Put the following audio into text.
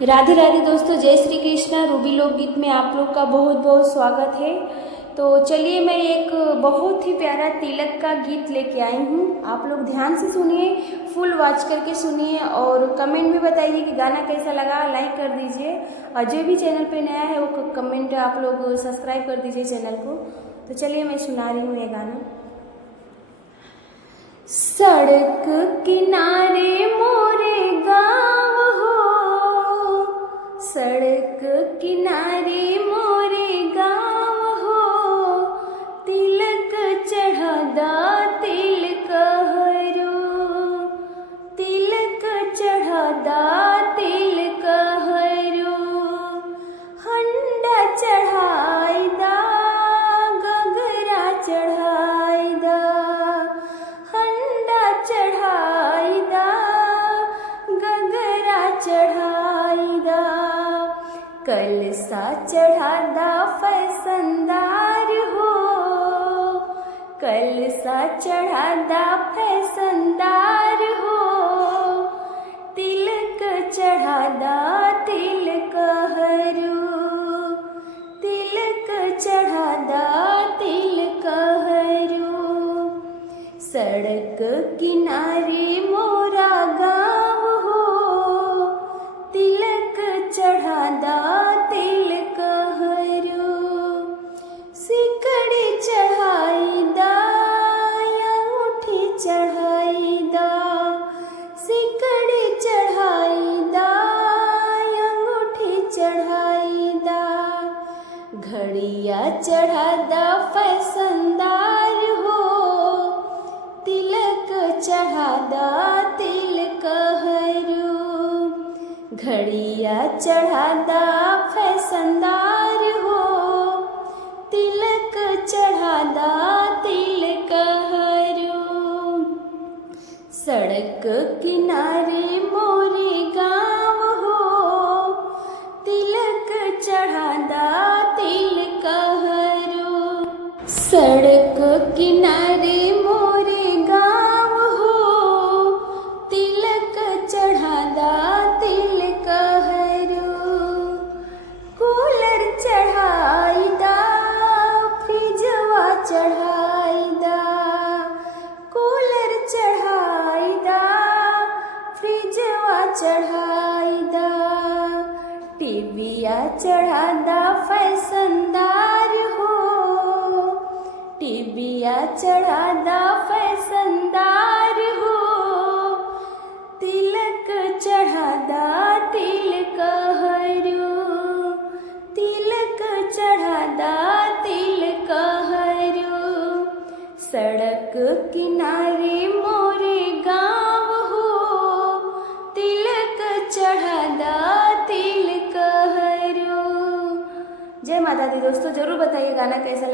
राधे राधे दोस्तों, जय श्री कृष्णा। रूबी लोकगीत में आप लोग का बहुत बहुत स्वागत है। तो चलिए, मैं एक बहुत ही प्यारा तिलक का गीत लेके आई हूँ। आप लोग ध्यान से सुनिए, फुल वॉच करके सुनिए और कमेंट में बताइए कि गाना कैसा लगा। लाइक कर दीजिए और जो भी चैनल पे नया है वो कमेंट आप लोग सब्सक्राइब कर दीजिए चैनल को। तो चलिए, मैं सुना रही हूँ ये गाना। सड़क किनारे मोरे गाँव हो, सड़क किनारे मोरे गाँव हो, तिलक चढ़ादा तिलक हरू, तिलक चढ़ादा तिलक हरू, हंडा चढ़ाईदा गगरा चढ़ाईदा, चढ़ाईदा गगरा चढ़ाईदा, कलसा चढ़ादा फैसनदार हो, कलसा चढ़ादा फैसनदार हो, तिलक चढ़ादा तिलक हरू, तिलक चढ़ादा तिलक हरू। सड़क किनारे मोरा गाँव हो, तिलक चढ़ादा तिलक हरू, सिकड़ी चढ़ाईदा अंगूठी चढ़ाईदा, सिकड़ी चढ़ाईदा अंगूठी चढ़ाईदा, घड़िया चढ़ादा फैसनदार हो, तिलक चढ़ादा तिलक हरू, घड़िया चढ़ादा फैसनदार हो, तिलक चढ़ादा तिलक हरू। सड़क किनारे मोरे गाँव हो, तिलक चढ़ादा तिलक हरू, सड़क किनारे मोरे गाँव हो, तिलक चढ़ादा तिलक हरू, कूलर चढ़ाईदा फ्रिजवा चढ़ाईदा, कूलर चढ़ाईदा फ्रिजवा चढ़ाईदा, टीविया चढ़ादा फैसनदार हो, टीबिया चढ़ादा फैसनदार हो, तिलक चढ़ादा तिलक हरू, तिलक चढ़ादा तिलक हरू। सड़क किनारे मोरे गाँव हो, तिलक चढ़ादा तिलक हरू। जय माता दी दोस्तों, जरूर बताइए गाना कैसा लगा।